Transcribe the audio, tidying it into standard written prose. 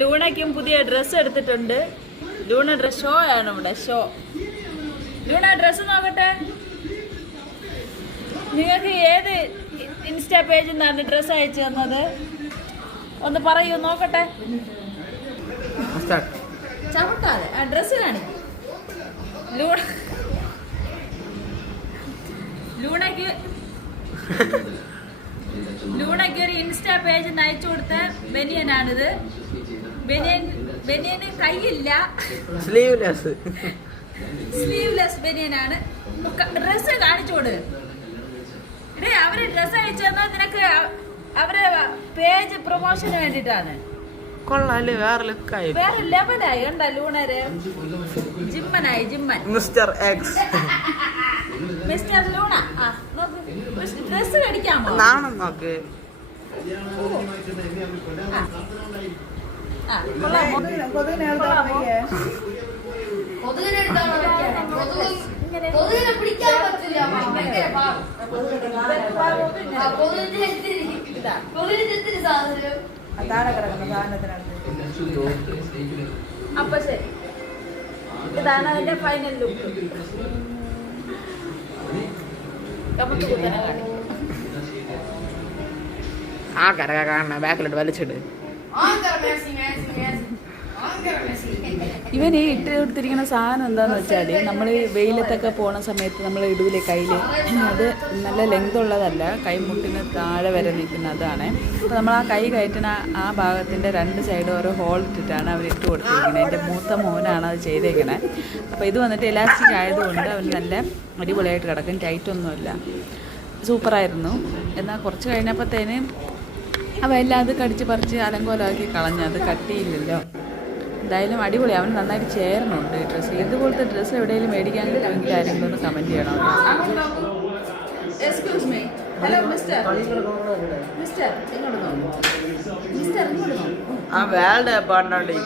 ലൂണയ്ക്കും പുതിയ ഡ്രസ്സ് എടുത്തിട്ടുണ്ട്. Luna dress show ആണ് ഇവിടെ, ഷോ. ലൂണ ഡ്രസ്സ് നോക്കട്ടെ. നിങ്ങൾക്ക് ഏത് ഇൻസ്റ്റാ പേജിൽ നിന്നാണ് ഡ്രസ്സ് അയച്ചു തന്നത്? ഒന്ന് പറയൂ, നോക്കട്ടെ. ചവിട്ടാതെ ആ ഡ്രസ്സ് കാണിക്കും. ലൂണയ്ക്ക് ഒരു ഇൻസ്റ്റാ പേജ് അയച്ചു കൊടുത്ത ബനിയനാണിത്. ബനിയന് കൈയില്ല, സ്ലീവ്ലെസ് ബനിയനാണ്. ഡ്രസ്സ് കാണിച്ചു കൊടു. അവര് ഡ്രസ്സ് അയച്ചു തന്നാൽ നിനക്ക് അവരെ പേജ് പ്രൊമോഷന് വേണ്ടിട്ടാണ്. വേറെ ലെവലായി കണ്ട ലൂണര്. ജിമ്മനായി, ജിമ്മൻ. മിസ്റ്റർ ലൂണ ഡ്രസ് മേടിക്കാമോ? നോക്ക്. അപ്പൊ ശരി, ഇതാണ് അതിന്റെ ഫൈനൽ ലുക്ക്. ആ കരക കാണണ ബാക്കിലോട്ട് വലിച്ചിട്ട്. ഇവന് ഇട്ട് കൊടുത്തിരിക്കുന്ന സാധനം എന്താന്ന് വെച്ചാൽ, നമ്മൾ വെയിലത്തൊക്കെ പോണ സമയത്ത് നമ്മൾ ഇടൂലെ കയ്യിൽ, അത് നല്ല ലെങ്ത് ഉള്ളതല്ല, കൈമുട്ടിന് താഴെ വരെ നിൽക്കുന്നതാണ്. അപ്പോൾ നമ്മൾ ആ കൈ കയറ്റുന്ന ആ ഭാഗത്തിൻ്റെ രണ്ട് സൈഡ് ഓരോ ഹോൾ ഇട്ടിട്ടാണ് അവർ ഇട്ട് കൊടുത്തിരിക്കുന്നത്. എൻ്റെ മൂത്ത മോനാണ് അത് ചെയ്തേക്കണേ. അപ്പോൾ ഇത് വന്നിട്ട് എലാസ്റ്റിക് ആയതുകൊണ്ട് അവന് നല്ല അടിപൊളിയായിട്ട് കിടക്കും, ടൈറ്റൊന്നുമില്ല. സൂപ്പറായിരുന്നു. എന്നാൽ കുറച്ച് കഴിഞ്ഞപ്പോഴത്തേന് അവ എല്ലാം അത് കടിച്ച് പറിച്ച് അലങ്കോലമാക്കി കളഞ്ഞു. അത് കട്ടിയില്ലല്ലോ. എന്തായാലും അടിപൊളി, അവന് നന്നായിട്ട് ചേർന്നുണ്ട് ഡ്രസ്സ്. ഇതുപോലത്തെ ഡ്രസ്സ് എവിടെയെങ്കിലും മേടിക്കാൻ കിട്ടുമെങ്കിൽ ആരെങ്കിലും ഒന്ന് കമൻറ്റ് ചെയ്യണം. എക്സ്ക്യൂസ് മീ, ഹലോ മിസ്റ്റർ, ആ വേൾഡ് പാണ്ടാണ്ടി